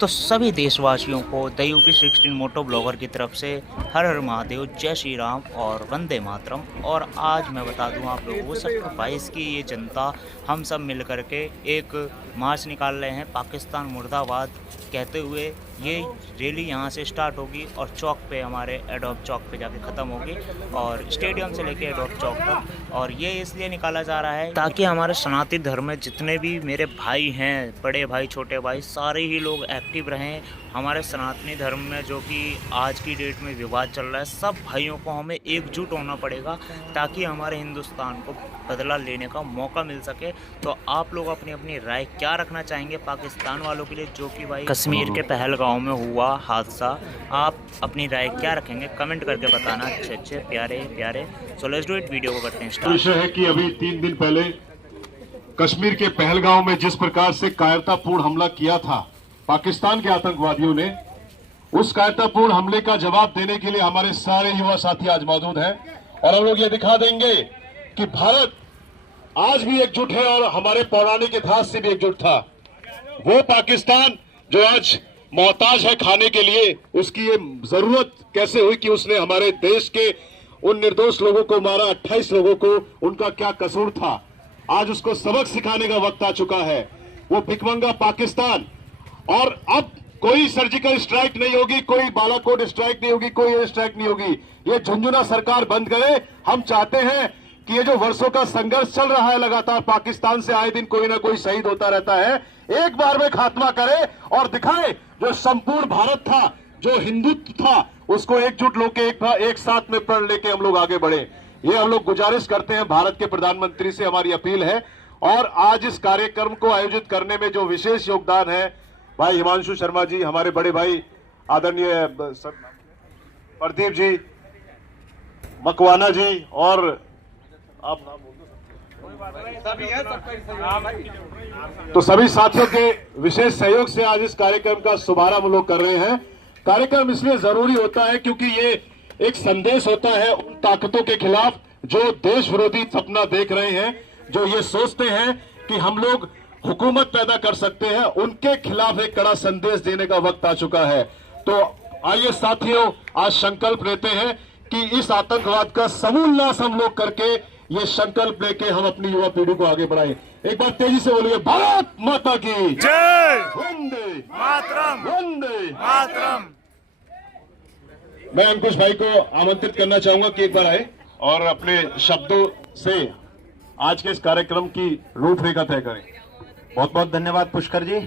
तो सभी देशवासियों को द यूपी 16 मोटो ब्लॉगर की तरफ से हर हर महादेव, जय श्री राम और वंदे मातरम। और आज मैं बता दूं आप लोगों को, सेक्टर 22 की ये जनता हम सब मिल कर के एक मार्च निकाल रहे हैं, पाकिस्तान मुर्दाबाद कहते हुए। ये रैली यहाँ से स्टार्ट होगी और चौक पे, हमारे एडोब चौक पे जाके ख़त्म होगी, और स्टेडियम से लेके एडोब चौक तक। और ये इसलिए निकाला जा रहा है ताकि हमारे सनातनी धर्म में जितने भी मेरे भाई हैं, बड़े भाई छोटे भाई, सारे ही लोग एक्टिव रहें। हमारे सनातनी धर्म में जो कि आज की डेट में विवाद चल रहा है, सब भाइयों को हमें एकजुट होना पड़ेगा ताकि हमारे हिंदुस्तान को बदला लेने का मौका मिल सके। तो आप लोग अपनी अपनी राय क्या रखना चाहेंगे पाकिस्तान वालों के लिए, जो कि भाई कश्मीर के पहलगांव में हुआ हादसा? आप अपनी राय क्या रखेंगे कमेंट करके बताना। अच्छे अच्छे प्यारे प्यारे। So let's do it, video को करते हैं स्टार्ट। विषय है कि अभी 3 दिन पहले कश्मीर के पहलगांव में जिस प्रकार से कायरतापूर्ण हमला किया था पाकिस्तान के आतंकवादियों ने, उस कायरतापूर्ण हमले का जवाब देने के लिए हमारे सारे युवा साथी आज मौजूद हैं। और हम लोग ये दिखा देंगे कि भारत आज भी एकजुट है और हमारे पौराणिक इतिहास से भी एकजुट था। वो पाकिस्तान जो आज मोहताज है खाने के लिए, उसकी ये जरूरत कैसे हुई कि उसने हमारे देश के उन निर्दोष लोगों को मारा, 28 लोगों को, उनका क्या कसूर था? आज उसको सबक सिखाने का वक्त आ चुका है। वो भिखमंगा पाकिस्तान। और अब कोई सर्जिकल स्ट्राइक नहीं होगी, कोई बालाकोट स्ट्राइक नहीं होगी, कोई एयर स्ट्राइक नहीं होगी। ये झुंझुना सरकार बंद करे। हम चाहते हैं कि ये जो वर्षों का संघर्ष चल रहा है लगातार, पाकिस्तान से आए दिन कोई ना कोई शहीद होता रहता है, एक बार में खात्मा करे और दिखाए जो संपूर्ण भारत था, जो हिंदुत्व था, उसको एकजुट लोग एक साथ में प्रण लेके हम लोग आगे बढ़े। ये हम लोग गुजारिश करते हैं। भारत के प्रधानमंत्री से हमारी अपील है। और आज इस कार्यक्रम को आयोजित करने में जो विशेष योगदान है भाई हिमांशु शर्मा जी, हमारे बड़े भाई आदरणीय प्रदीप जी, मकवाना जी, और आप तो सभी साथियों के विशेष सहयोग से आज इस कार्यक्रम का शुभारंभ हम लोग कर रहे हैं। कार्यक्रम इसलिए जरूरी होता है क्योंकि ये एक संदेश होता है उन ताकतों के खिलाफ जो देश विरोधी सपना देख रहे हैं, जो ये सोचते हैं कि हम लोग हुकूमत पैदा कर सकते हैं। उनके खिलाफ एक कड़ा संदेश देने का वक्त आ चुका है। तो आइए साथियों, आज संकल्प लेते हैं कि इस आतंकवाद का समूल नाश हम लोग करके, ये संकल्प लेके हम अपनी युवा पीढ़ी को आगे बढ़ाएं। एक बार तेजी से बोलिए, भारत माता की जय, वंदे मातरम, वंदे मातरम। मैं अंकुश भाई को आमंत्रित करना चाहूंगा कि एक बार आए और अपने शब्दों से आज के इस कार्यक्रम की रूपरेखा तय करें। बहुत बहुत धन्यवाद पुष्कर जी।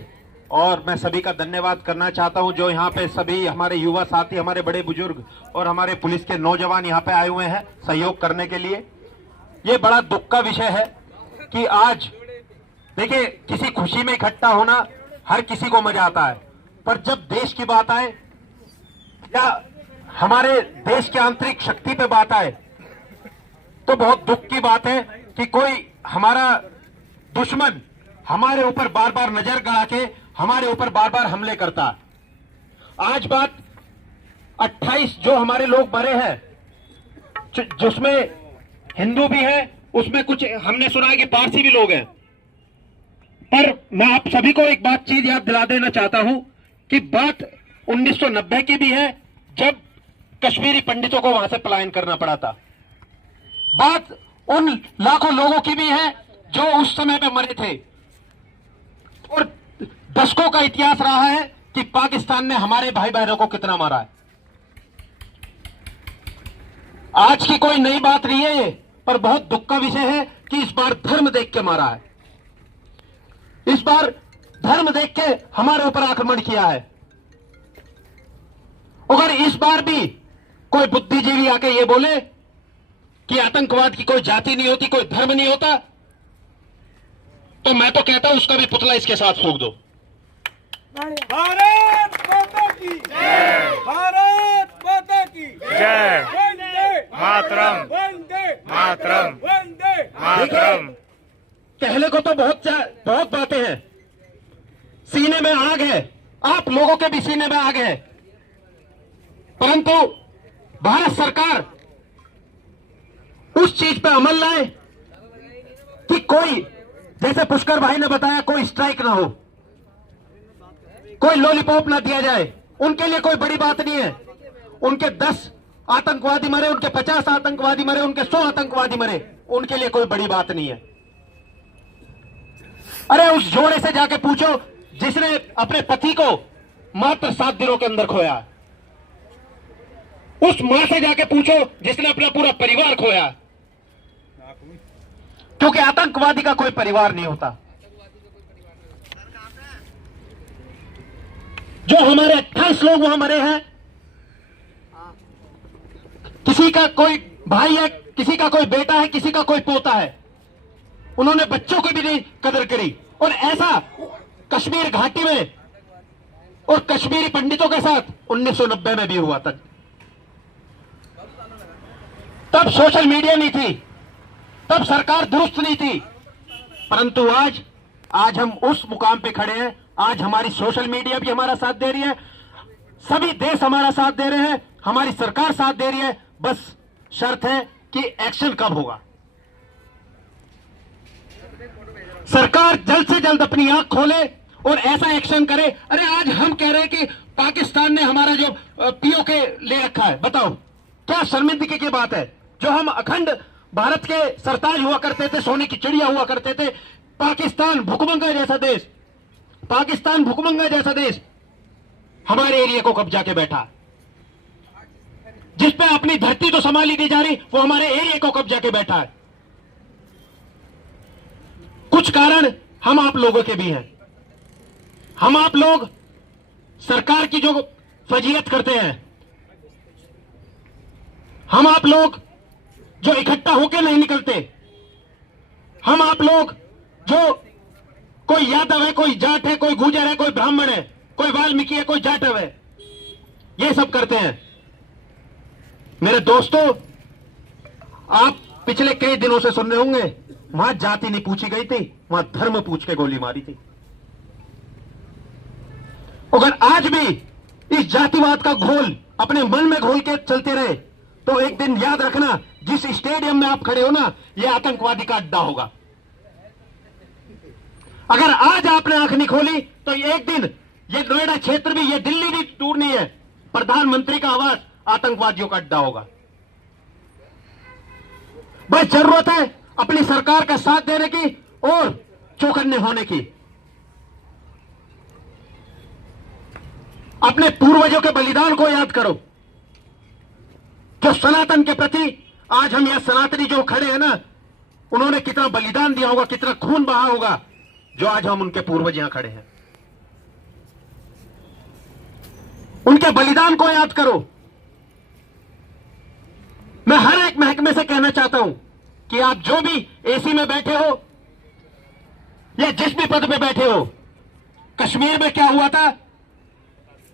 और मैं सभी का धन्यवाद करना चाहता हूं जो यहाँ पे सभी हमारे युवा साथी, हमारे बड़े बुजुर्ग और हमारे पुलिस के नौजवान यहाँ पे आए हुए हैं सहयोग करने के लिए। ये बड़ा दुख का विषय है कि आज देखिए, किसी खुशी में इकट्ठा होना हर किसी को मजा आता है, पर जब देश की बात आए या हमारे देश की आंतरिक शक्ति पे बात आए तो बहुत दुख की बात है कि कोई हमारा दुश्मन हमारे ऊपर बार बार नजर गड़ा के हमारे ऊपर बार बार हमले करता है। आज बात 28 जो हमारे लोग मरे हैं, जिसमें हिंदू भी है, उसमें कुछ हमने सुना है कि पारसी भी लोग हैं। पर मैं आप सभी को एक बात चीज याद दिला देना चाहता हूं कि बात 1990 की भी है, जब कश्मीरी पंडितों को वहां से पलायन करना पड़ा था। बात उन लाखों लोगों की भी है जो उस समय पे मरे थे। और दशकों का इतिहास रहा है कि पाकिस्तान ने हमारे भाई बहनों को कितना मारा है। आज की कोई नई बात नहीं है ये, पर बहुत दुख का विषय है कि इस बार धर्म देख के मारा है। इस बार धर्म देख के हमारे ऊपर आक्रमण किया है। अगर इस बार भी कोई बुद्धिजीवी आके ये बोले कि आतंकवाद की कोई जाति नहीं होती, कोई धर्म नहीं होता, तो मैं तो कहता हूं उसका भी पुतला इसके साथ फूंक दो। भारत माता की जय, भारत माता की जय, वंदे मातरम, वंदे मातरम, वंदे मातरम। पहले को तो बहुत बातें हैं, सीने में आग है, आप लोगों के भी सीने में आग है, परंतु भारत सरकार उस चीज पे अमल लाए कि कोई, जैसे पुष्कर भाई ने बताया, कोई स्ट्राइक ना हो। कोई लॉलीपॉप ना दिया जाए, उनके लिए कोई बड़ी बात नहीं है। उनके 10 आतंकवादी मरे, उनके 50 आतंकवादी मरे, उनके 100 आतंकवादी मरे, उनके लिए कोई बड़ी बात नहीं है। अरे उस जोड़े से जाके पूछो जिसने अपने पति को मात्र 7 दिनों के अंदर खोया। उस मां से जाके पूछो जिसने अपना पूरा परिवार खोया, क्योंकि आतंकवादी का कोई परिवार नहीं होता। जो हमारे 28 लोग वहां मरे हैं, किसी का कोई भाई है, किसी का कोई बेटा है, किसी का कोई पोता है, उन्होंने बच्चों की भी नहीं कदर करी। और ऐसा कश्मीर घाटी में और कश्मीरी पंडितों के साथ 1990 में भी हुआ था। तब सोशल मीडिया नहीं थी, तब सरकार दुरुस्त नहीं थी, परंतु आज हम उस मुकाम पे खड़े हैं। आज हमारी सोशल मीडिया भी हमारा साथ दे रही है, सभी देश हमारा साथ दे रहे हैं, हमारी सरकार साथ दे रही है। बस शर्त है कि एक्शन कब होगा। सरकार जल्द से जल्द अपनी आंख खोले और ऐसा एक्शन करे। अरे आज हम कह रहे हैं कि पाकिस्तान ने हमारा जो पीओके ले रखा है, बताओ क्या शर्मिंदगी की बात है। जो हम अखंड भारत के सरताज हुआ करते थे, सोने की चिड़िया हुआ करते थे, पाकिस्तान भुखमंगा जैसा देश, पाकिस्तान भुखमंगा जैसा देश हमारे एरिया को कब्जा के बैठा, जिस पे अपनी धरती तो संभाली नहीं जा रही, वो हमारे एरिया को कब्जा के बैठा है। कुछ कारण हम आप लोगों के भी हैं। हम आप लोग सरकार की जो फजीयत करते हैं, हम आप लोग जो इकट्ठा होकर नहीं निकलते, हम आप लोग जो कोई यादव है, कोई जाट है, कोई गुर्जर है, कोई ब्राह्मण है, कोई वाल्मीकि है, कोई जाटव है, ये सब करते हैं। मेरे दोस्तों, आप पिछले कई दिनों से सुन रहे होंगे, वहां जाति नहीं पूछी गई थी, वहां धर्म पूछ के गोली मारी थी। अगर आज भी इस जातिवाद का घोल अपने मन में घोल के चलते रहे, तो एक दिन याद रखना, जिस स्टेडियम में आप खड़े हो ना, यह आतंकवादी का अड्डा होगा। अगर आज आपने आंख नहीं खोली, तो एक दिन ये नोएडा क्षेत्र भी, ये दिल्ली भी दूर नहीं है, प्रधानमंत्री का आवास आतंकवादियों का अड्डा होगा। बस जरूरत है अपनी सरकार का साथ देने की और चौकन्ने होने की। अपने पूर्वजों के बलिदान को याद करो, जो सनातन के प्रति आज हम यहां सनातनी जो खड़े हैं ना, उन्होंने कितना बलिदान दिया होगा, कितना खून बहा होगा, जो आज हम उनके पूर्वज यहां खड़े हैं। उनके बलिदान को याद करो। मैं हर एक महकमे से कहना चाहता हूं कि आप जो भी एसी में बैठे हो या जिस भी पद पे बैठे हो, कश्मीर में क्या हुआ था,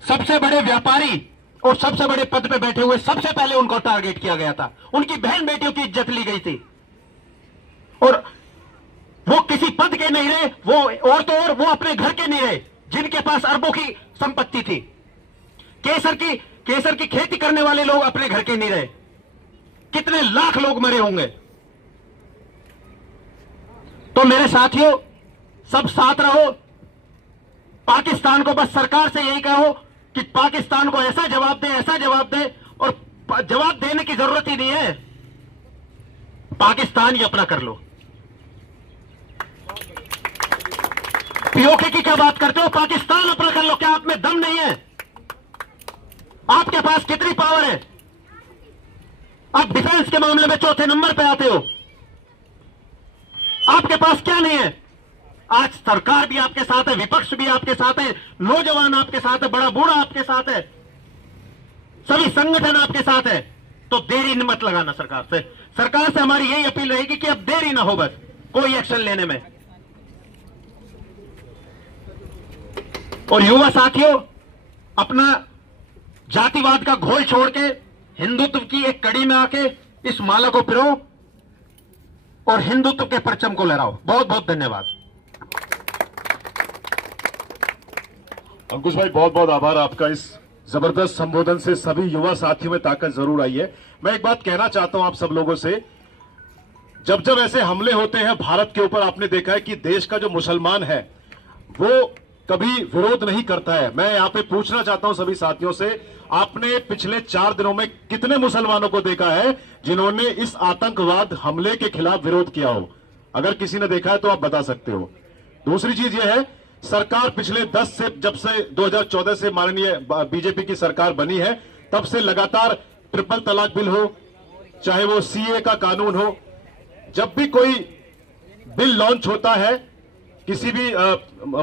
सबसे बड़े व्यापारी और सबसे बड़े पद पे बैठे हुए सबसे पहले उनको टारगेट किया गया था। उनकी बहन बेटियों की इज्जत ली गई थी, और वो किसी पद के नहीं रहे, वो और तो और वो अपने घर के नहीं रहे, जिनके पास अरबों की संपत्ति थी। केसर की खेती करने वाले लोग अपने घर के नहीं रहे। कितने लाख लोग मरे होंगे। तो मेरे साथियों, सब साथ रहो। पाकिस्तान को बस सरकार से यही कहो कि पाकिस्तान को ऐसा जवाब दे, ऐसा जवाब दे, और जवाब देने की जरूरत ही नहीं है, पाकिस्तान ही अपना कर लो। पीओके की क्या बात करते हो, पाकिस्तान अपना कर लो। क्या आप में दम नहीं है? आपके पास कितनी पावर है? आप डिफेंस के मामले में चौथे नंबर पे आते हो। आपके पास क्या नहीं है? आज सरकार भी आपके साथ है, विपक्ष भी आपके साथ है, नौजवान आपके साथ है, बड़ा बूढ़ा आपके साथ है, सभी संगठन आपके साथ है। तो देरी मत लगाना सरकार से। सरकार से हमारी यही अपील रहेगी कि अब देरी ना हो बस कोई एक्शन लेने में। और युवा साथियों, अपना जातिवाद का घोल छोड़ के हिंदुत्व की एक कड़ी में आके इस माला को पिरो और हिंदुत्व के परचम को लहराओ। बहुत बहुत धन्यवाद। अंकुश भाई, बहुत बहुत आभार आपका। इस जबरदस्त संबोधन से सभी युवा साथियों में ताकत जरूर आई है। मैं एक बात कहना चाहता हूं आप सब लोगों से, जब जब ऐसे हमले होते हैं भारत के ऊपर, आपने देखा है कि देश का जो मुसलमान है वो कभी विरोध नहीं करता है। मैं यहाँ पे पूछना चाहता हूं सभी साथियों से, आपने पिछले 4 दिनों में कितने मुसलमानों को देखा है जिन्होंने इस आतंकवाद हमले के खिलाफ विरोध किया हो? अगर किसी ने देखा है तो आप बता सकते हो। दूसरी चीज यह है, सरकार पिछले 10 से, जब से 2014 से माननीय बीजेपी की सरकार बनी है, तब से लगातार ट्रिपल तलाक बिल हो, चाहे वो सीए का कानून हो, जब भी कोई बिल लॉन्च होता है किसी भी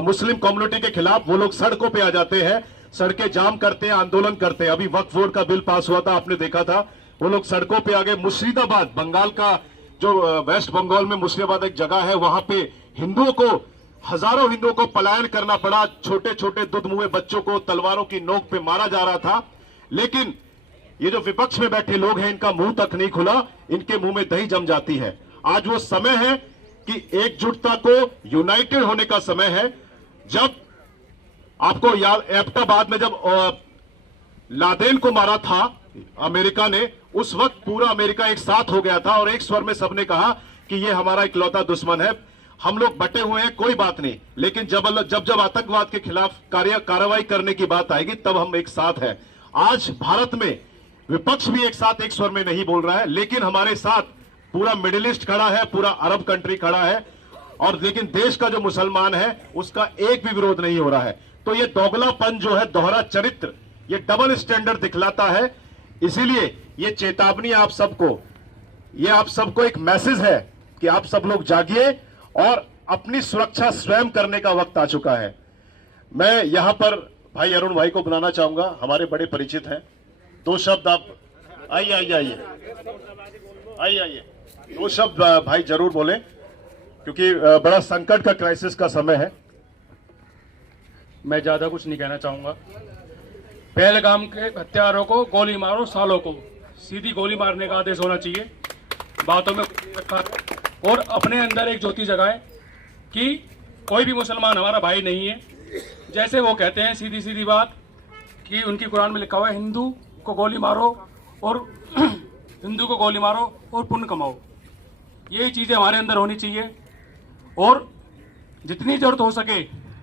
मुस्लिम कम्युनिटी के खिलाफ, वो लोग सड़कों पे आ जाते हैं, सड़कें जाम करते हैं, आंदोलन करते हैं। अभी वक्फ बोर्ड का बिल पास हुआ था, आपने देखा था, वो लोग सड़कों पे आ गए। मुर्शिदाबाद, बंगाल का जो वेस्ट बंगाल में मुर्शिदाबाद एक जगह है, वहां पे हिंदुओं को, हजारों हिंदुओं को पलायन करना पड़ा। छोटे छोटे दूध मुंह बच्चों को तलवारों की नोक पे मारा जा रहा था। लेकिन ये जो विपक्ष में बैठे लोग हैं, इनका मुंह तक नहीं खुला, इनके मुंह में दही जम जाती है। आज वो समय है कि एकजुटता को, यूनाइटेड होने का समय है। जब आपको याद, एबटाबाद में जब लादेन को मारा था अमेरिका ने, उस वक्त पूरा अमेरिका एक साथ हो गया था और एक स्वर में सबने कहा कि ये हमारा इकलौता दुश्मन है, हम लोग बटे हुए हैं, कोई बात नहीं। लेकिन जब आतंकवाद के खिलाफ कार्रवाई करने की बात आएगी, तब हम एक साथ हैं। आज भारत में विपक्ष भी एक साथ एक स्वर में नहीं बोल रहा है, लेकिन हमारे साथ पूरा मिडिल ईस्ट खड़ा है, पूरा अरब कंट्री खड़ा है, और लेकिन देश का जो मुसलमान है उसका एक भी विरोध नहीं हो रहा है। तो ये दोगलापन जो है, दोहरा चरित्र, ये डबल स्टैंडर्ड दिखलाता है। इसीलिए ये चेतावनी आप सबको, ये आप सबको एक मैसेज है कि आप सब लोग जागिए और अपनी सुरक्षा स्वयं करने का वक्त आ चुका है। मैं यहां पर भाई अरुण भाई को बुलाना चाहूंगा, हमारे बड़े परिचित हैं। 2 शब्द आप, आइए आइए आइए आइए आइए 2 शब्द भाई जरूर बोले, क्योंकि बड़ा संकट का, क्राइसिस का समय है। मैं ज्यादा कुछ नहीं कहना चाहूंगा। पहलगाम के हत्यारों को गोली मारो, सालों को सीधी गोली मारने का आदेश होना चाहिए। बातों में और अपने अंदर एक ज्योति जगाए कि कोई भी मुसलमान हमारा भाई नहीं है। जैसे वो कहते हैं सीधी सीधी बात कि उनकी कुरान में लिखा हुआ है, हिंदू को गोली मारो और हिंदू को गोली मारो और पुण्य कमाओ। ये चीज़ें हमारे अंदर होनी चाहिए और जितनी जरूरत हो सके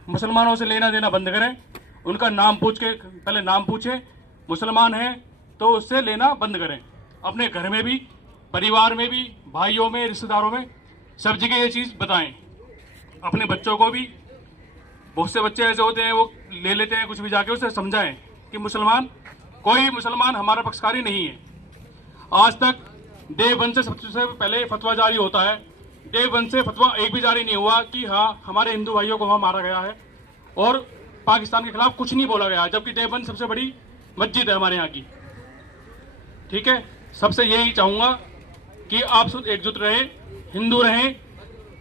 मुसलमानों से लेना देना बंद करें। उनका नाम पूछ के, पहले नाम पूछें, मुसलमान हैं तो उससे लेना बंद करें। अपने घर में भी, परिवार में भी, भाइयों में, रिश्तेदारों में, सब जगह ये चीज़ बताएं। अपने बच्चों को भी, बहुत से बच्चे ऐसे होते हैं वो ले लेते हैं कुछ भी, जाके उसे समझाएं कि कोई मुसलमान हमारा पक्षकारी नहीं है। आज तक डे 1 से सबसे पहले फतवा जारी होता है, डे 1 से फतवा एक भी जारी नहीं हुआ कि हाँ हमारे हिंदू भाइयों को वहाँ मारा गया है और पाकिस्तान के खिलाफ कुछ नहीं बोला गया, जबकि डे 1 सबसे बड़ी मस्जिद है हमारे यहाँ की। ठीक है, सबसे यही चाहूँगा कि आप सब एकजुट रहें, हिंदू रहें।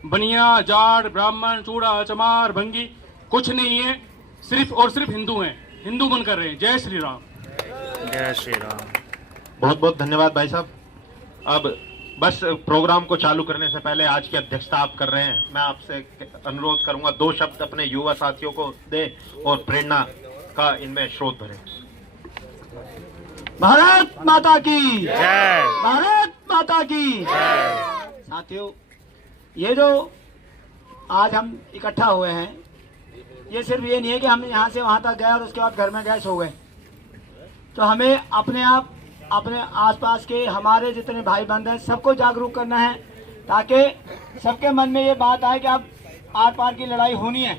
बनिया, जाट, ब्राह्मण, चूड़ा, चमार, भंगी कुछ नहीं है, सिर्फ और सिर्फ हिंदू हैं, हिंदू बनकर रहे। जय श्री राम। जय श्री राम। बहुत बहुत धन्यवाद भाई साहब। अब बस प्रोग्राम को चालू करने से पहले, आज की अध्यक्षता आप कर रहे हैं, मैं आपसे अनुरोध करूंगा 2 शब्द अपने युवा साथियों को दें और प्रेरणा का इनमें स्रोत भरें। भारत माता की जय। भारत माता की साथियों, ये जो आज हम इकट्ठा हुए हैं, ये सिर्फ ये नहीं है कि हम यहाँ से वहाँ तक गए और उसके बाद घर में गए सो गए। तो हमें अपने आसपास के हमारे जितने भाई बंद हैं सबको जागरूक करना है, ताकि सबके मन में ये बात आए कि अब आर पार की लड़ाई होनी है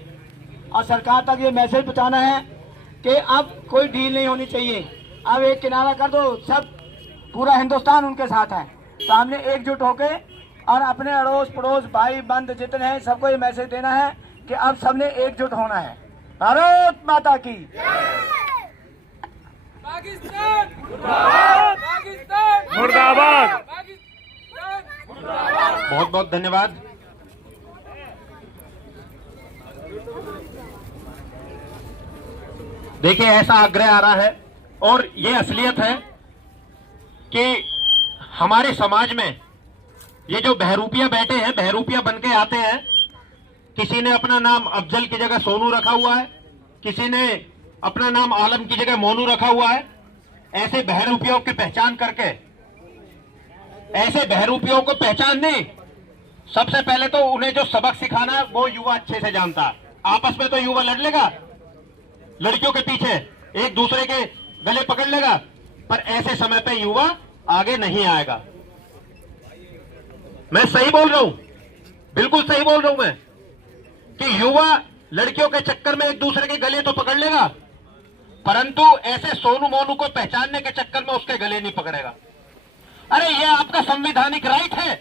और सरकार तक ये मैसेज पहुँचाना है कि अब कोई डील नहीं होनी चाहिए, अब एक किनारा कर दो, सब पूरा हिंदुस्तान उनके साथ है। तो हमने एकजुट होकर और अपने अड़ोस पड़ोस भाई बंद जितने हैं सबको ये मैसेज देना है कि अब सबने एकजुट होना है। भारत माता की। पाकिस्तान मुर्दाबाद, पाकिस्तान मुर्दाबाद। पाकिस्तान मुर्दाबाद। बहुत बहुत धन्यवाद। देखिए, ऐसा आग्रह आ रहा है और ये असलियत है कि हमारे समाज में ये जो बहरूपिया बैठे हैं, बहरूपिया बन के आते हैं, किसी ने अपना नाम अफजल की जगह सोनू रखा हुआ है, किसी ने अपना नाम आलम की जगह मोनू रखा हुआ है। ऐसे बहरूपियों की पहचान करके, ऐसे बहरूपियों को पहचानने सबसे पहले तो उन्हें जो सबक सिखाना है वो युवा अच्छे से जानता है। आपस में तो युवा लड़ लेगा, लड़कियों के पीछे एक दूसरे के गले पकड़ लेगा, पर ऐसे समय पे युवा आगे नहीं आएगा। मैं सही बोल रहा हूं, बिल्कुल सही बोल रहा हूं मैं, कि युवा लड़कियों के चक्कर में एक दूसरे के गले तो पकड़ लेगा, परंतु ऐसे सोनू मोनू को पहचानने के चक्कर में उसके गले नहीं पकड़ेगा। अरे ये आपका संवैधानिक राइट है।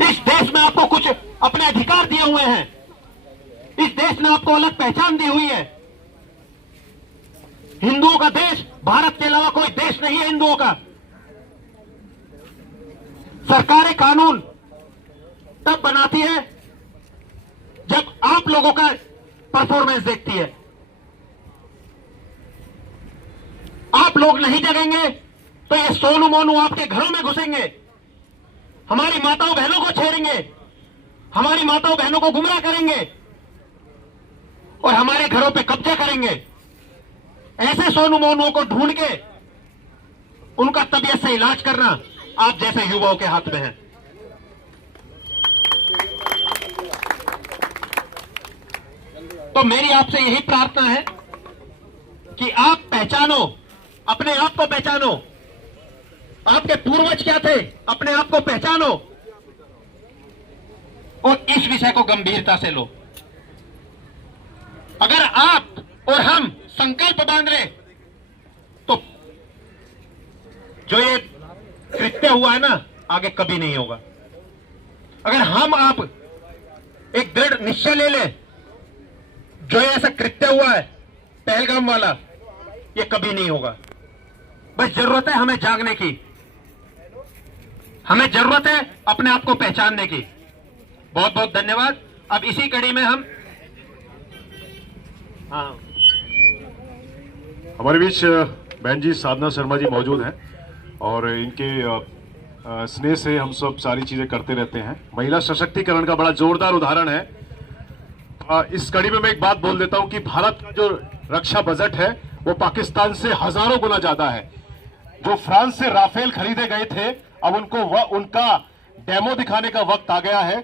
इस देश में आपको कुछ अपने अधिकार दिए हुए हैं, इस देश ने आपको अलग पहचान दी हुई है। हिंदुओं का देश, भारत के अलावा कोई देश नहीं है हिंदुओं का। सरकारें कानून तब बनाती है जब आप लोगों का परफॉर्मेंस देखती है। आप लोग नहीं जगेंगे तो ये सोनू मोनू आपके घरों में घुसेंगे, हमारी माताओं बहनों को छेड़ेंगे, हमारी माताओं बहनों को गुमराह करेंगे और हमारे घरों पे कब्जा करेंगे। ऐसे सोनू मोनुओं को ढूंढ के उनका तबीयत से इलाज करना आप जैसे युवाओं के हाथ में है। तो मेरी आपसे यही प्रार्थना है कि आप पहचानो, अपने आप को पहचानो। आपके पूर्वज क्या थे, अपने आप को पहचानो और इस विषय को गंभीरता से लो। अगर आप और हम संकल्प बांध रहे तो जो ये कृत्य हुआ है ना, आगे कभी नहीं होगा। अगर हम आप एक दृढ़ निश्चय ले ले, जो ये ऐसा कृत्य हुआ है पहलगाम वाला, ये कभी नहीं होगा। बस जरूरत है हमें जागने की, हमें जरूरत है अपने आप को पहचानने की। बहुत बहुत धन्यवाद। अब इसी कड़ी में हम हमारे बीच बहन जी साधना शर्मा जी मौजूद हैं और इनके स्नेह से हम सब सारी चीजें करते रहते हैं। महिला सशक्तिकरण का बड़ा जोरदार उदाहरण है। इस कड़ी में मैं एक बात बोल देता हूं कि भारत का जो रक्षा बजट है वो पाकिस्तान से हजारों गुना ज्यादा है। जो फ्रांस से राफेल खरीदे गए थे, अब उनका डेमो दिखाने का वक्त आ गया है।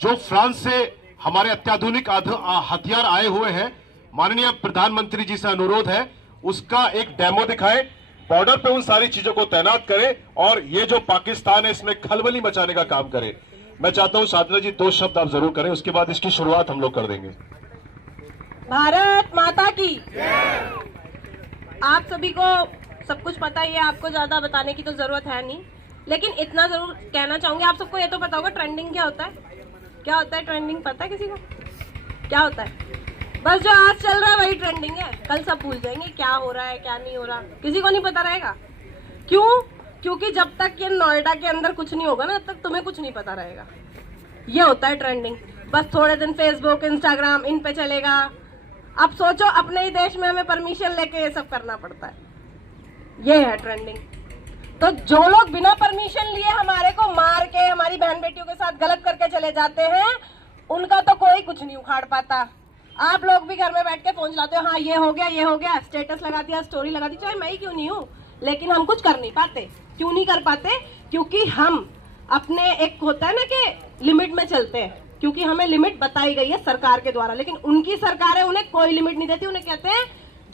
जो फ्रांस से हमारे अत्याधुनिक हथियार आए हुए हैं, माननीय प्रधानमंत्री जी से अनुरोध है उसका एक डेमो दिखाएं, बॉर्डर पे उन सारी चीजों को तैनात करें और ये जो पाकिस्तान है इसमें खलबली मचाने का काम करें। मैं चाहता हूं साधना जी 2 शब्द आप जरूर करें, उसके बाद इसकी शुरुआत हम लोग कर देंगे। भारत माता की। आप सभी को सब कुछ पता ही है, आपको ज्यादा बताने की तो जरूरत है नहीं, लेकिन इतना जरूर कहना चाहूंगी। आप सबको ये तो पता होगा ट्रेंडिंग क्या होता है। क्या होता है ट्रेंडिंग, पता है किसी को क्या होता है? बस जो आज चल रहा है वही ट्रेंडिंग है, कल सब भूल जाएंगे क्या हो रहा है क्या नहीं हो रहा, किसी को नहीं पता रहेगा। क्यों? क्योंकि जब तक ये नोएडा के अंदर कुछ नहीं होगा ना, तब तक तुम्हें कुछ नहीं पता रहेगा। ये होता है ट्रेंडिंग। बस थोड़े दिन फेसबुक इंस्टाग्राम इन पे चलेगा। अब सोचो अपने ही देश में हमें परमिशन लेके ये सब करना पड़ता है। ये है ट्रेंडिंग। तो जो लोग बिना परमिशन लिए हमारे को मार के हमारी बहन बेटियों के साथ गलत करके चले जाते हैं, उनका तो कोई कुछ नहीं उखाड़ पाता। आप लोग भी घर में बैठ के फोन चलाते हो, हाँ ये हो गया, स्टेटस लगा दिया, स्टोरी लगा दी, चाहे मैं ही क्यों नहीं हूँ, लेकिन हम कुछ कर नहीं पाते। क्यों नहीं कर पाते? क्योंकि हम अपने एक होता है ना कि लिमिट में चलते हैं, क्योंकि हमें लिमिट बताई गई है सरकार के द्वारा, लेकिन उनकी सरकारें उन्हें कोई लिमिट नहीं देती। उन्हें कहते हैं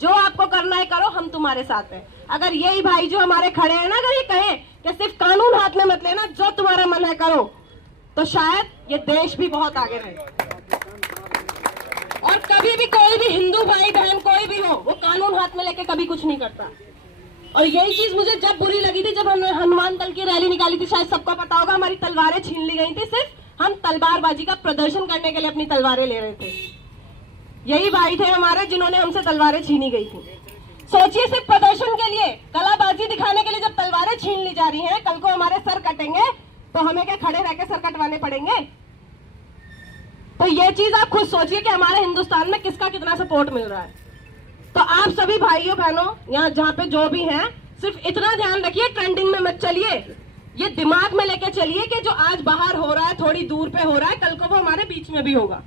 जो आपको करना है करो, हम तुम्हारे साथ हैं। अगर यही भाई जो हमारे खड़े हैं ना, अगर ये कहें कि सिर्फ कानून हाथ में मत लेना, जो तुम्हारा मन है करो, तो शायद ये देश भी बहुत आगे रहे। और कभी भी कोई भी हिंदू भाई बहन कोई भी हो, वो कानून हाथ में लेके कभी कुछ नहीं करता। और यही चीज मुझे जब बुरी लगी थी, जब हमने हनुमान दल की रैली निकाली थी, शायद सबको पता होगा, हमारी तलवारें छीन ली गई थी। सिर्फ हम तलवारबाजी का प्रदर्शन करने के लिए अपनी तलवारें ले रहे थे। यही भाई थे हमारे जिन्होंने हमसे तलवारें छीनी गई थी। सोचिए, सिर्फ प्रदर्शन के लिए, कलाबाजी दिखाने के लिए जब तलवारें छीन ली जा रही हैं, कल को हमारे सर कटेंगे तो हमें क्या खड़े रह के सर कटवाने पड़ेंगे? तो ये चीज आप खुद सोचिए कि हमारे हिंदुस्तान में किसका कितना सपोर्ट मिल रहा है। तो आप सभी भाइयों बहनों यहाँ जहाँ पे जो भी हैं, सिर्फ इतना ध्यान रखिए, ट्रेंडिंग में मत चलिए। ये दिमाग में लेके चलिए कि जो आज बाहर हो रहा है, थोड़ी दूर पे हो रहा है, कल को वो हमारे बीच में भी होगा।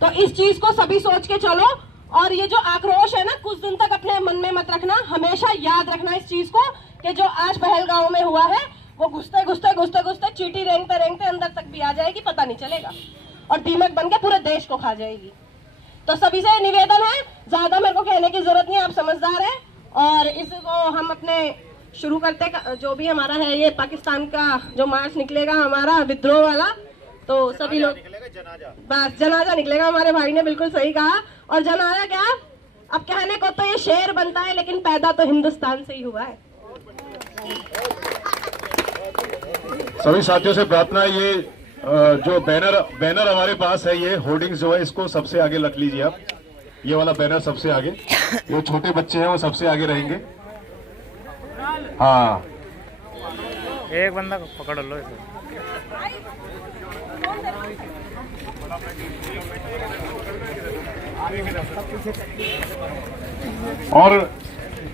तो इस चीज को सभी सोच के चलो। और ये जो आक्रोश है ना, कुछ दिन तक अपने मन में मत रखना, हमेशा याद रखना इस चीज को कि जो आज पहलगांव में हुआ है वो घुसते घुसते घुसते घुसते चींटी रेंगते रेंगते अंदर तक भी आ जाएगी, पता नहीं चलेगा, और दीमक बन के पूरे देश को खा जाएगी। तो सभी से निवेदन है, ज्यादा मेरे को कहने की जरूरत नहीं, आप समझदार हैं। और इसको हम अपने शुरू करते, जो भी हमारा है ये पाकिस्तान का जो मार्च निकलेगा हमारा विद्रोह वाला, तो सभी लोग बस जनाजा निकलेगा, हमारे भाई ने बिल्कुल सही कहा। और जनाजा क्या, अब कहने को तो ये शेर बनता है, लेकिन पैदा तो हिंदुस्तान से ही हुआ है। सभी साथियों से प्रार्थना है, ये जो बैनर हमारे पास है, ये होर्डिंग्स जो है इसको सबसे आगे रख लीजिए आप। ये वाला बैनर सबसे आगे, ये छोटे बच्चे हैं वो सबसे आगे रहेंगे। हाँ, एक बंदा पकड़ लो इसे। और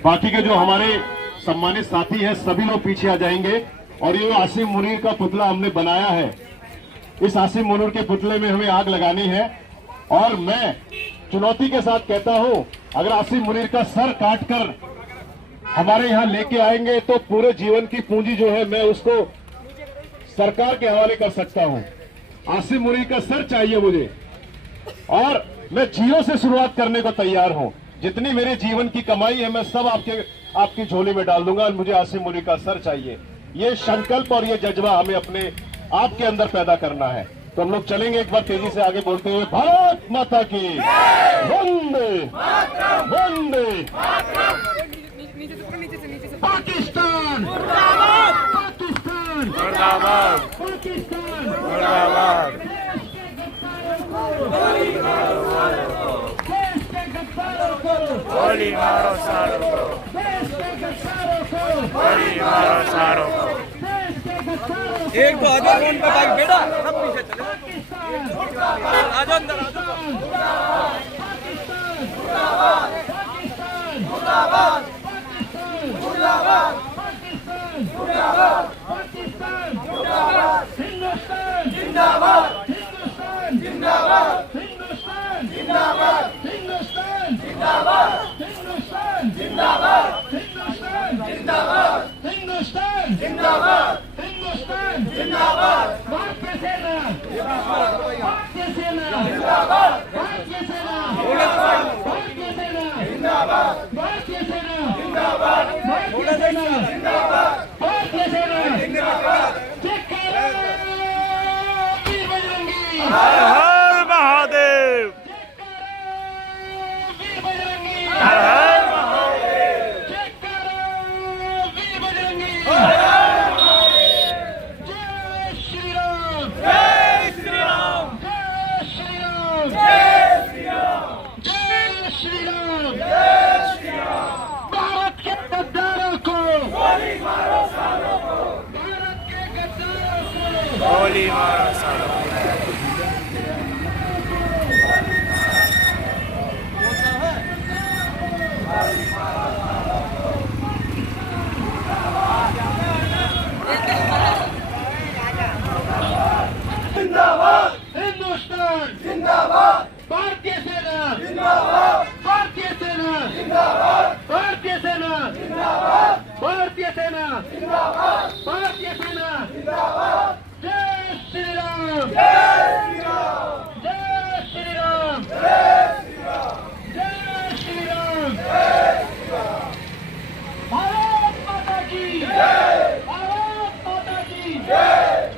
बाकी के जो हमारे सम्मानित साथी हैं सभी लोग पीछे आ जाएंगे। और ये आसिम मुनीर का पुतला हमने बनाया है, इस आसिम मुनीर के पुतले में हमें आग लगानी है। और मैं चुनौती के साथ कहता हूं, अगर आसिम मुनीर का सर काटकर हमारे यहाँ लेके आएंगे तो पूरे जीवन की पूंजी जो है मैं उसको सरकार के हवाले कर सकता हूं। आसिम मुनीर का सर चाहिए मुझे, और मैं जीरो से शुरुआत करने को तैयार हूं। जितनी मेरे जीवन की कमाई है मैं सब आपकी झोली में डाल दूंगा। मुझे आसिम मुनीर का सर चाहिए। ये संकल्प और ये जज्बा हमें अपने आप के अंदर पैदा करना है। तो हम लोग चलेंगे एक बार तेजी से आगे बोलते हुए, भारत माता की वंदे वंदे। पाकिस्तान पाकिस्तान मुर्दाबाद पाकिस्तान मुर्दाबाद। गोली मारो सारों को, गोली मारो सारों को। एक तो आजा कौन पे भाई बेटा, सब पीछे चले, आजा अंदर हिंदुस्तान जिंदाबाद, हिंदुस्तान जिंदाबाद, हिंदुस्तान जिंदाबाद, हिंदुस्तान जिंदाबाद, हिंदुस्तान जिंदाबाद, हिंदुस्तान जिंदाबाद, हिंदुस्तान जिंदाबाद, हिंदुस्तान जिंदाबाद। भारतीय सेना जिंदाबाद, भारतीय सेना जिंदाबाद, भारतीय सेना जिंदाबाद, भारतीय सेना जिंदाबाद, भारतीय सेना जिंदाबाद, भारतीय सेना जिंदाबाद, भारतीय सेना जिंदाबाद। वीर बजरंगी, हर हर महादेव, वीर बजरंगी, हर हर महादेव, वीर बजरंगी, जय श्री राम, जय श्री राम, जय श्री राम, जय श्री राम, जय श्री राम, जय श्री राम। भारत के गद्दारों को गोली मारो सालों को, भारत के गद्दारों को गोली मारो सारों को। जिंदाबाद, हिंदुस्तान जिंदाबाद, भारतीय सेना जिंदाबाद, भारतीय सेना जिंदाबाद, भारतीय सेना जिंदाबाद, भारतीय सेना जिंदाबाद, भारतीय सेना जिंदाबाद। जय श्री राम, जय श्री राम, जय श्री राम, जय श्री राम, जय श्री राम, जय श्री राम। भारत माता की जय, भारत माता की जय।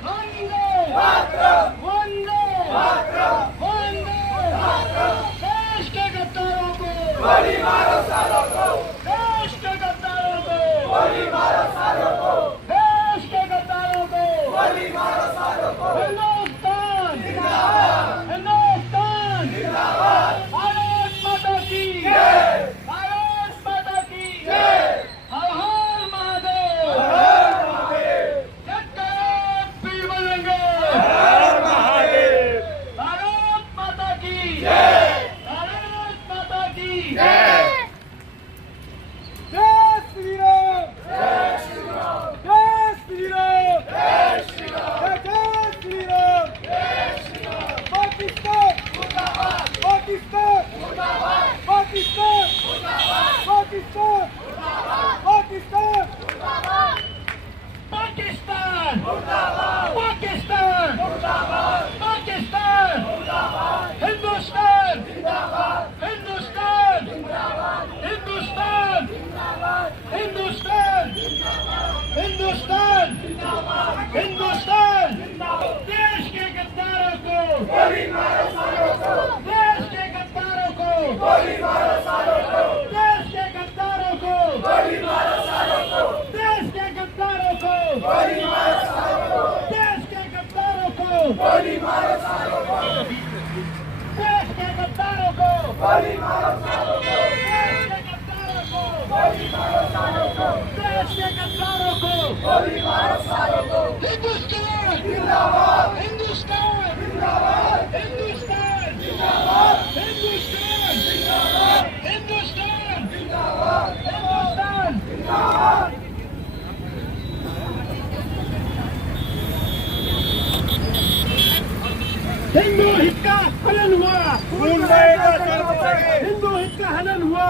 वंदे मातरम, वंदे मातरम, वंदे मातरम। देश के गद्दारों को गोली मारो सालों को, देश के गद्दारों को गोली मारो सालों को, देश के गद्दारों को गोली मारो सालों को। हिंदुस्तान जिंदाबाद, हिंदुस्तान जिंदाबाद। भारत माता की जय, भारत माता की जय। हर हर महादेव, हर हर महादेव। वीर बजरंगी, हर महादेव। भारत माता की जय, भारत माता की जय। जय श्री राम, जय श्री राम, जय श्री राम, जय श्री राम, जय श्री राम, जय श्री राम। पाकिस्तान मुर्दाबाद, पाकिस्तान मुर्दाबाद, पाकिस्तान मुर्दाबाद, पाकिस्तान मुर्दाबाद, पाकिस्तान मुर्दाबाद, पाकिस्तान देश के गद्दारों को गोली मारो सालों को, देश के गद्दारों को गोली मारो सालों को, देश के गद्दारों को गोली मारो सालों को, देश के गद्दारों को गोली मारो सालों को, देश के गद्दारों को गोली मारो सालों को, देश के गद्दारों को गोली मारो सालों को, देश के गद्दारों को गोली मारो सालों को। हिंदुस्तान जिंदाबाद, हिंदुस्तान जिंदाबाद, हिंदुस्तान जिंदाबाद, हिंदुस्तान जिंदाबाद, हिंदुस्तान जिंदाबाद, हिंदुस्तान जिंदाबाद। हिंदू हित का हनन हुआ, हिंदू हित का हनन हुआ,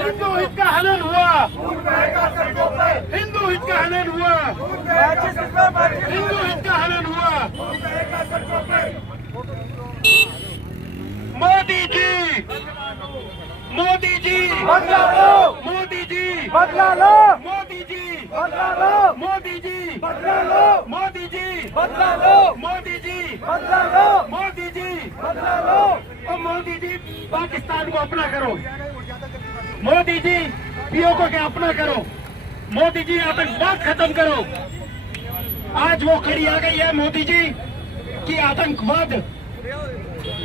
हिंदू हित का हनन हुआ, हिंदू हित का हनन हुआ, हिंदू हित का हनन हुआ। मोदी जी, मोदी जी बदला लो, मोदी जी बदला लो, मोदी जी बदला लो, मोदी जी बदला लो, मोदी जी बदला लो, मोदी जी बदला लो, मोदी जी बदला लो। और मोदी जी पाकिस्तान को अपना करो, मोदी जी पीओके को अपना करो, मोदी जी आतंकवाद खत्म करो। आज वो खड़ी आ गई है मोदी जी की आतंकवाद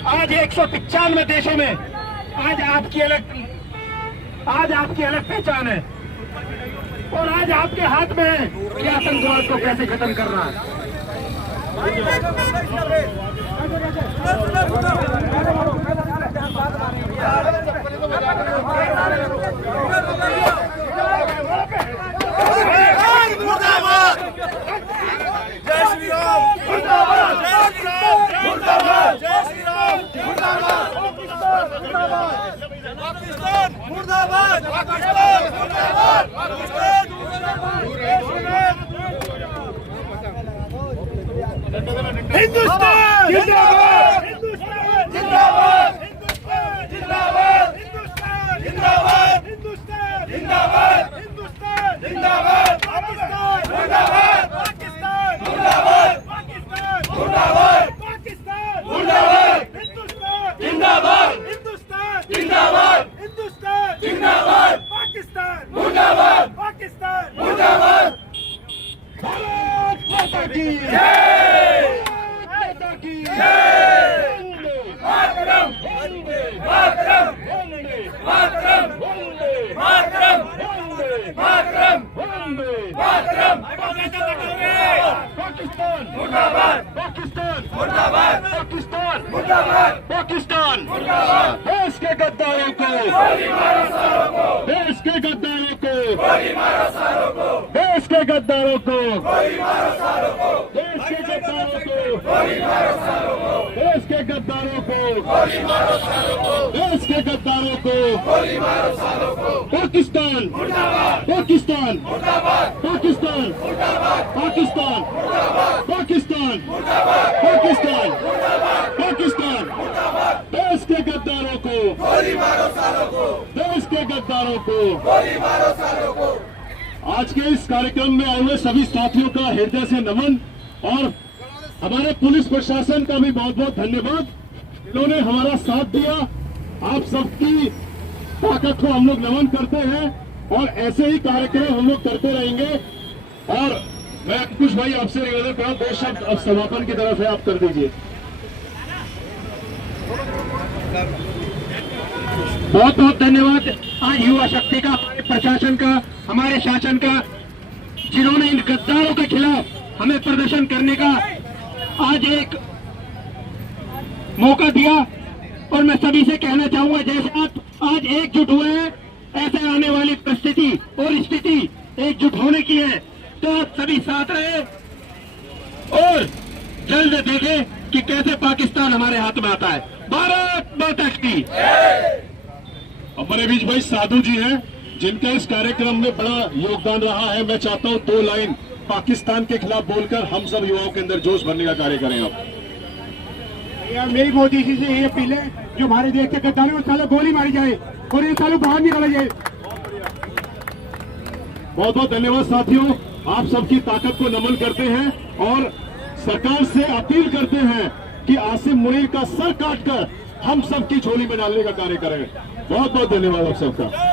आज 195 देशों में आज आपकी अलग पहचान है और आज आपके हाथ में है कि आतंकवाद को कैसे खत्म करना है। मुर्दाबाद, जय श्री राम, मुर्दाबाद, जय श्री राम, मुर्दाबाद, जय श्री राम, मुर्दाबाद, पाकिस्तान मुर्दाबाद, पाकिस्तान मुर्दाबाद, पाकिस्तान मुर्दाबाद, हिंदुस्तान जिंदाबाद, हिंदुस्तान जिंदाबाद, हिंदुस्तान जिंदाबाद, हिंदुस्तान जिंदाबाद, हिंदुस्तान जिंदाबाद, हिंदुस्तान जिंदाबाद, पाकिस्तान मुर्दाबाद, पाकिस्तान मुर्दाबाद, पाकिस्तान मुर्दाबाद, पाकिस्तान मुर्दाबाद, हिंदुस्तान जिंदाबाद, हिंदुस्तान जिंदाबाद, हिंदुस्तान जिंदाबाद, पाकिस्तान मुर्दाबाद, पाकिस्तान मुर्दाबाद। भारत माता की जय, माता की जय, मातरम, वंदे मातरम, वंदे मातरम, वंदे मातरम, वंदे मातरम, वंदे मातरम। पाकिस्तान मुर्दाबाद, पाकिस्तान मुर्दाबाद, पाकिस्तान मुर्दाबाद, पाकिस्तान मुर्दाबाद। देश के गद्दारों को गोली मारो सालों को, देश के गद्दारों को गोली मारो सालों को, देश के गद्दारों को गोली मारो सालों को, देश के गद्दारों को गोली मारो सालों को, देश के गद्दारों को गोली मारो सालों को, देश के गद्दारों को गोली मारो सालों को। पाकिस्तान मुर्दाबाद, पाकिस्तान मुर्दाबाद, पाकिस्तान मुर्दाबाद, पाकिस्तान मुर्दाबाद, पाकिस्तान मुर्दाबाद, पाकिस्तान मुर्दाबाद, पाकिस्तान मुर्दाबाद। देश के गद्दारों को गोली मारो सालों को, देश के गद्दारों को गोली मारो सालों को। आज के इस कार्यक्रम में आए हुए सभी साथियों का हृदय से नमन और हमारे पुलिस प्रशासन का भी बहुत बहुत धन्यवाद। इन्होंने हमारा साथ दिया। आप सबकी ताकत को हम लोग नमन करते हैं और ऐसे ही कार्यक्रम हम लोग करते रहेंगे। और मैं कुछ भाई आपसे निवेदन कर रहा हूं, 2 शब्द अब समापन की तरफ है, आप कर दीजिए। बहुत बहुत धन्यवाद आज युवा शक्ति का, हमारे प्रशासन का, हमारे शासन का, जिन्होंने इन गद्दारों के खिलाफ हमें प्रदर्शन करने का आज एक मौका दिया। और मैं सभी से कहना चाहूंगा, जैसे आप आज एकजुट हुए हैं, ऐसे आने वाली परिस्थिति और स्थिति एकजुट होने की है, तो आप सभी साथ रहे और जल्द देखें कि कैसे पाकिस्तान हमारे हाथ में आता है। भारत माता की। हमारे बीच भाई साधु जी हैं, जिनका इस कार्यक्रम में बड़ा योगदान रहा है। मैं चाहता हूं 2 लाइन पाकिस्तान के खिलाफ बोलकर हम सब युवाओं के अंदर जोश भरने का कार्य करें। आप यार मेरी मोदी जी से ये अपील है, जो हमारे देश के गद्दारों को सालों गोली मारी जाए और इन सालों बाहर निकाला जाए। बहुत बहुत धन्यवाद साथियों, आप सबकी ताकत को नमन करते हैं और सरकार से अपील करते हैं कि आसिम मुनीर का सर काटकर हम सबकी झोली में डालने का कार्य करें। बहुत बहुत धन्यवाद आप सबका।